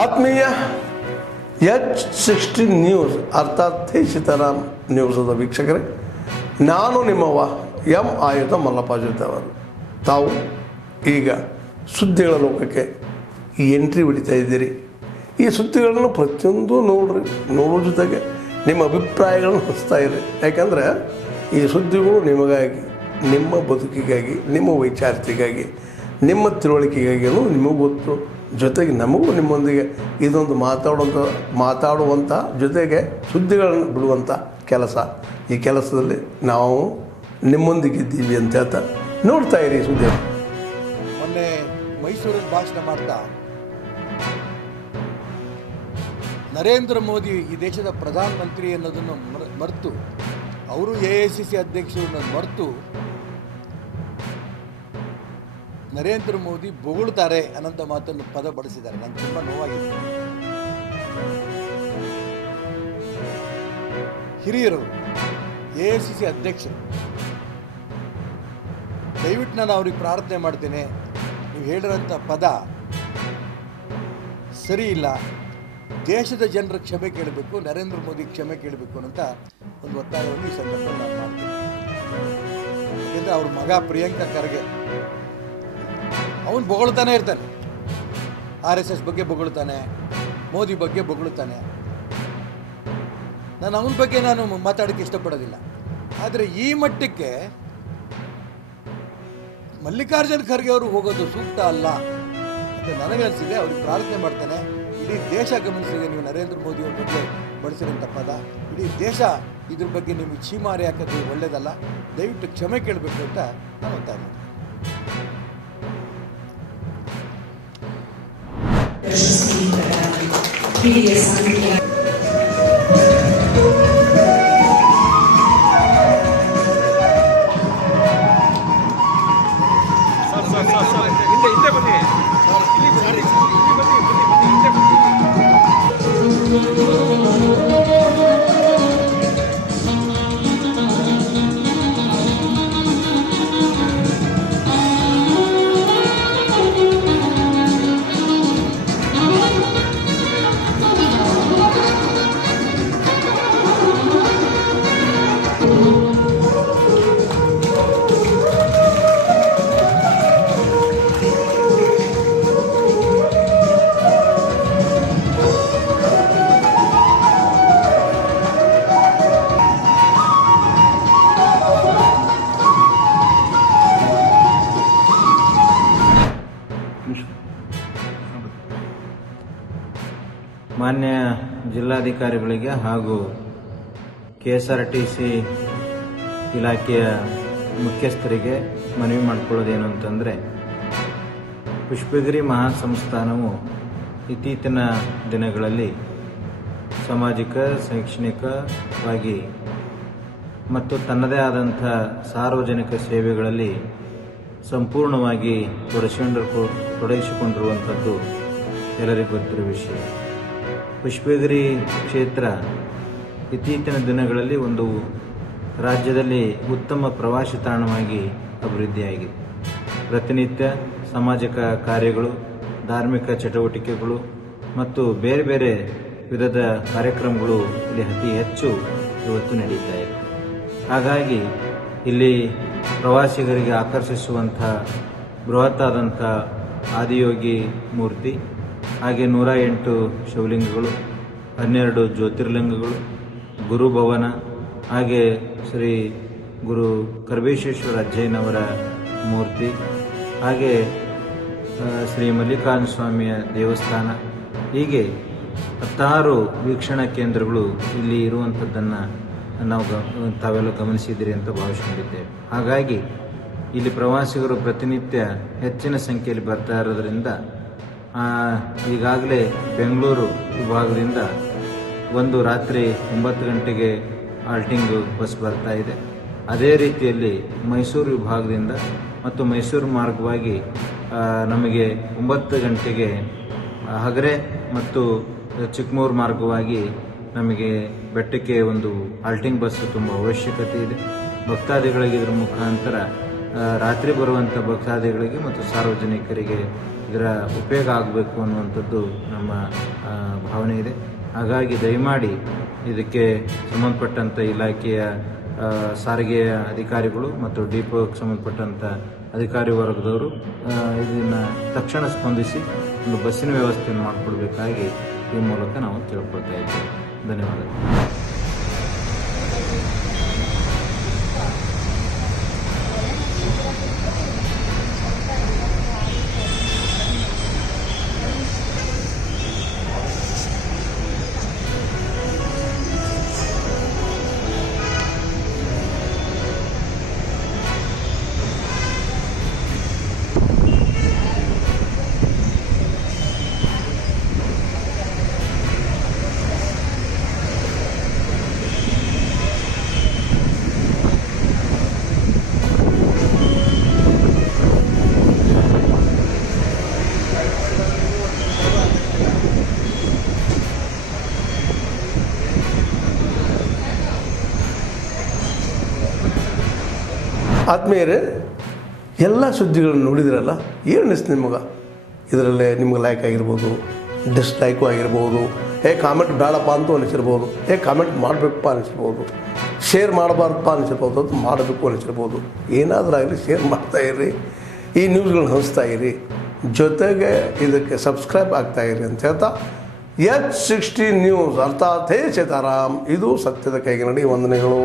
ಆತ್ಮೀಯ H16 news ಅರ್ಥಾತ್ ಸೀತಾರಾಮ್ ನ್ಯೂಸದ ವೀಕ್ಷಕರೇ, ನಾನು ನಿಮ್ಮವ ಎಂ ಆಯುಧ ಮಲ್ಲಪ್ಪ ಜೊತೆ ಅವರು. ತಾವು ಈಗ ಸುದ್ದಿಗಳ ಲೋಕಕ್ಕೆ ಎಂಟ್ರಿ ಹೊಡಿತಾ ಇದ್ದೀರಿ. ಈ ಸುದ್ದಿಗಳನ್ನು ಪ್ರತಿಯೊಂದು ನೋಡೋ ಜೊತೆಗೆ ನಿಮ್ಮ ಅಭಿಪ್ರಾಯಗಳನ್ನು ಹಂಚ್ತಾ ಇರಿ. ಯಾಕಂದರೆ ಈ ಸುದ್ದಿಗಳು ನಿಮಗಾಗಿ, ನಿಮ್ಮ ಬದುಕಿಗಾಗಿ, ನಿಮ್ಮ ವೈಚಾರಿಕೆಗಾಗಿ, ನಿಮ್ಮ ತಿಳುವಳಿಕೆಗಾಗಿಯೂ ನಿಮಗೂ ಗೊತ್ತು. ಜೊತೆಗೆ ನಮಗೂ ನಿಮ್ಮೊಂದಿಗೆ ಇದೊಂದು ಮಾತಾಡುವಂಥ ಜೊತೆಗೆ ಸುದ್ದಿಗಳನ್ನು ಬಿಡುವಂಥ ಕೆಲಸ. ಈ ಕೆಲಸದಲ್ಲಿ ನಾವು ನಿಮ್ಮೊಂದಿಗಿದ್ದೀವಿ ಅಂತ ಹೇಳ್ತಾ ನೋಡ್ತಾ ಇರಿ ಸುದ್ದಿ. ಮೊನ್ನೆ ಮೈಸೂರಲ್ಲಿ ಭಾಷಣ ಮಾಡ್ತಾ ನರೇಂದ್ರ ಮೋದಿ ಈ ದೇಶದ ಪ್ರಧಾನಮಂತ್ರಿ ಅನ್ನೋದನ್ನು ಮರೆತು, ಅವರು AICC ಅಧ್ಯಕ್ಷರು ಅನ್ನೋದು ಮರೆತು ನರೇಂದ್ರ ಮೋದಿ ಬೊಗಳ್ತಾರೆ ಅನ್ನೋಂಥ ಮಾತನ್ನು ಪದ ಬಳಸಿದ್ದಾರೆ. ನನಗೆ ತುಂಬ ನೋವಾಗಿದೆ. ಹಿರಿಯರು, AICC ಅಧ್ಯಕ್ಷರು, ದಯವಿಟ್ಟು ನಾನು ಅವ್ರಿಗೆ ಪ್ರಾರ್ಥನೆ ಮಾಡ್ತೇನೆ, ನೀವು ಹೇಳಿರೋಂಥ ಪದ ಸರಿ ಇಲ್ಲ. ದೇಶದ ಜನರ ಕ್ಷಮೆ ಕೇಳಬೇಕು, ನರೇಂದ್ರ ಮೋದಿ ಕ್ಷಮೆ ಕೇಳಬೇಕು ಅಂತ ಒಂದು ಒತ್ತಾಯವನ್ನು ಈ ಸಂದರ್ಭದಲ್ಲಿ ನಾನು ಮಾಡ್ತೀನಿ. ಯಾಕೆಂದರೆ ಅವ್ರ ಮಗ ಪ್ರಿಯಾಂಕ ಖರ್ಗೆ ಅವನು ಬೊಗಳ್ತಾನೆ ಇರ್ತಾನೆ, RSS ಬಗ್ಗೆ ಬೊಗಳ್ತಾನೆ, ಮೋದಿ ಬಗ್ಗೆ ಬೊಗಳ್ತಾನೆ. ನಾನು ಅವನ ಬಗ್ಗೆ ನಾನು ಮಾತಾಡೋಕ್ಕೆ ಇಷ್ಟಪಡೋದಿಲ್ಲ. ಆದರೆ ಈ ಮಟ್ಟಕ್ಕೆ ಮಲ್ಲಿಕಾರ್ಜುನ್ ಖರ್ಗೆ ಅವರು ಹೋಗೋದು ಸೂಕ್ತ ಅಲ್ಲ ಅಂತ ನನಗನ್ಸಿದೆ. ಅವ್ರಿಗೆ ಪ್ರಾರ್ಥನೆ ಮಾಡ್ತಾನೆ, ಇಡೀ ದೇಶ ಗಮನಿಸಿದೆ ನೀವು ನರೇಂದ್ರ ಮೋದಿ ಅವ್ರ ಬಗ್ಗೆ ಬಳಸಿರೋಂಥ ಪದ. ಇಡೀ ದೇಶ ಇದ್ರ ಬಗ್ಗೆ ನೀವು ಛೀಮಾರಿ ಹಾಕೋದು ಒಳ್ಳೆಯದಲ್ಲ. ದಯವಿಟ್ಟು ಕ್ಷಮೆ ಕೇಳಬೇಕು ಅಂತ ನಾನು ಒತ್ತಾಯ ಮಾಡ್ತೀನಿ. ಮಾನ್ಯ ಜಿಲ್ಲಾಧಿಕಾರಿಗಳಿಗೆ ಹಾಗೂ KSRTC ಇಲಾಖೆಯ ಮುಖ್ಯಸ್ಥರಿಗೆ ಮನವಿ ಮಾಡಿಕೊಳ್ಳೋದೇನು ಅಂತಂದರೆ, ಪುಷ್ಪಗಿರಿ ಮಹಾಸಂಸ್ಥಾನವು ಇತ್ತೀಚಿನ ದಿನಗಳಲ್ಲಿ ಸಾಮಾಜಿಕ, ಶೈಕ್ಷಣಿಕವಾಗಿ ಮತ್ತು ತನ್ನದೇ ಆದಂಥ ಸಾರ್ವಜನಿಕ ಸೇವೆಗಳಲ್ಲಿ ಸಂಪೂರ್ಣವಾಗಿ ತೊಡಗಿಸಿಕೊಂಡಿರುವಂಥದ್ದು ಎಲ್ಲರಿಗೂ ಗೊತ್ತಿರುವ ವಿಷಯ. ಪುಷ್ಪಗಿರಿ ಕ್ಷೇತ್ರ ಇತ್ತೀಚಿನ ದಿನಗಳಲ್ಲಿ ಒಂದು ರಾಜ್ಯದಲ್ಲಿ ಉತ್ತಮ ಪ್ರವಾಸಿ ತಾಣವಾಗಿ ಅಭಿವೃದ್ಧಿಯಾಗಿದೆ. ಪ್ರತಿನಿತ್ಯ ಸಾಮಾಜಿಕ ಕಾರ್ಯಗಳು, ಧಾರ್ಮಿಕ ಚಟುವಟಿಕೆಗಳು ಮತ್ತು ಬೇರೆ ಬೇರೆ ವಿಧದ ಕಾರ್ಯಕ್ರಮಗಳು ಇಲ್ಲಿ ಅತಿ ಹೆಚ್ಚು ಇವತ್ತು ನಡೀತಾ ಇದೆ. ಹಾಗಾಗಿ ಇಲ್ಲಿ ಪ್ರವಾಸಿಗರಿಗೆ ಆಕರ್ಷಿಸುವಂಥ ಬೃಹತ್ತಾದಂಥ ಆದಿಯೋಗಿ ಮೂರ್ತಿ, ಹಾಗೆ 108 ಶಿವಲಿಂಗಗಳು, 12 ಜ್ಯೋತಿರ್ಲಿಂಗಗಳು, ಗುರುಭವನ, ಹಾಗೆ ಶ್ರೀ ಗುರು ಕರ್ಬೇಶ್ವೇಶ್ವರ ಅಜ್ಜಯ್ಯನವರ ಮೂರ್ತಿ, ಹಾಗೆ ಶ್ರೀ ಮಲ್ಲಿಕಾರ್ಜುನ ಸ್ವಾಮಿಯ ದೇವಸ್ಥಾನ, ಹೀಗೆ 16 ವೀಕ್ಷಣಾ ಕೇಂದ್ರಗಳು ಇಲ್ಲಿ ಇರುವಂಥದ್ದನ್ನು ತಾವೆಲ್ಲ ಗಮನಿಸಿದ್ದೀರಿ ಅಂತ ಭಾವಿಸ್ಕೊಂಡಿದ್ದೇವೆ. ಹಾಗಾಗಿ ಇಲ್ಲಿ ಪ್ರವಾಸಿಗರು ಪ್ರತಿನಿತ್ಯ ಹೆಚ್ಚಿನ ಸಂಖ್ಯೆಯಲ್ಲಿ ಬರ್ತಾ ಇರೋದ್ರಿಂದ ಈಗಾಗಲೇ ಬೆಂಗಳೂರು ವಿಭಾಗದಿಂದ ಒಂದು ರಾತ್ರಿ 9 ಗಂಟೆಗೆ ಆಲ್ಟಿಂಗ್ ಬಸ್ ಬರ್ತಾ ಇದೆ. ಅದೇ ರೀತಿಯಲ್ಲಿ ಮೈಸೂರು ವಿಭಾಗದಿಂದ ಮತ್ತು ಮೈಸೂರು ಮಾರ್ಗವಾಗಿ ನಮಗೆ 9 ಗಂಟೆಗೆ ಹಗರೆ ಮತ್ತು ಚಿಕ್ಕಮೂರು ಮಾರ್ಗವಾಗಿ ನಮಗೆ ಬೆಟ್ಟಕ್ಕೆ ಒಂದು ಆಲ್ಟಿಂಗ್ ಬಸ್ ತುಂಬ ಅವಶ್ಯಕತೆ ಇದೆ. ಭಕ್ತಾದಿಗಳಿಗೆ ಇದರ ಮುಖಾಂತರ ರಾತ್ರಿ ಬರುವಂಥ ಭಕ್ತಾದಿಗಳಿಗೆ ಮತ್ತು ಸಾರ್ವಜನಿಕರಿಗೆ ಇದರ ಉಪಯೋಗ ಆಗಬೇಕು ಅನ್ನುವಂಥದ್ದು ನಮ್ಮ ಭಾವನೆ ಇದೆ. ಹಾಗಾಗಿ ದಯಮಾಡಿ ಇದಕ್ಕೆ ಸಂಬಂಧಪಟ್ಟಂಥ ಇಲಾಖೆಯ ಸಾರಿಗೆಯ ಅಧಿಕಾರಿಗಳು ಮತ್ತು ಡಿಪೋಗೆ ಸಂಬಂಧಪಟ್ಟಂಥ ಅಧಿಕಾರಿ ವರ್ಗದವರು ಇದನ್ನು ತಕ್ಷಣ ಸ್ಪಂದಿಸಿ ಒಂದು ಬಸ್ಸಿನ ವ್ಯವಸ್ಥೆಯನ್ನು ಮಾಡಿಕೊಡ್ಬೇಕಾಗಿ ಈ ಮೂಲಕ ನಾವು ಕೇಳ್ಕೊಳ್ತಾ ಇದ್ದೇವೆ. ಧನ್ಯವಾದಗಳು. ಆತ್ಮೀಯರೇ, ಎಲ್ಲ ಸುದ್ದಿಗಳನ್ನು ನೋಡಿದ್ರಲ್ಲ, ಏನು ಅನಿಸ್ತು ನಿಮಗೆ? ಇದರಲ್ಲೇ ನಿಮ್ಗೆ ಲೈಕ್ ಆಗಿರ್ಬೋದು, ಡಿಸ್ಲೈಕು ಆಗಿರ್ಬೋದು, ಕಾಮೆಂಟ್ ಬೇಡಪ್ಪ ಅಂತೂ ಅನಿಸಿರ್ಬೋದು, ಕಾಮೆಂಟ್ ಮಾಡಬೇಕಪ್ಪ ಅನಿಸಿರ್ಬೋದು, ಶೇರ್ ಮಾಡಬಾರ್ದಪ್ಪ ಅನಿಸಿರ್ಬೋದು, ಅದು ಮಾಡಬೇಕು ಅನಿಸಿರ್ಬೋದು. ಏನಾದರೂ ಆಗಲಿ ಶೇರ್ ಮಾಡ್ತಾಯಿರಿ, ಈ ನ್ಯೂಸ್ಗಳನ್ನ ಹಂಚ್ತಾ ಇರಿ, ಜೊತೆಗೆ ಇದಕ್ಕೆ ಸಬ್ಸ್ಕ್ರೈಬ್ ಆಗ್ತಾಯಿರಿ ಅಂತ ಹೇಳ್ತಾ H16 ನ್ಯೂಸ್ ಅರ್ಥಾತ್ ಹೇ ಸೀತಾರಾಮ್, ಇದು ಸತ್ಯದ ಕೈಗೆ ನಡಿ. ವಂದನೆಗಳು.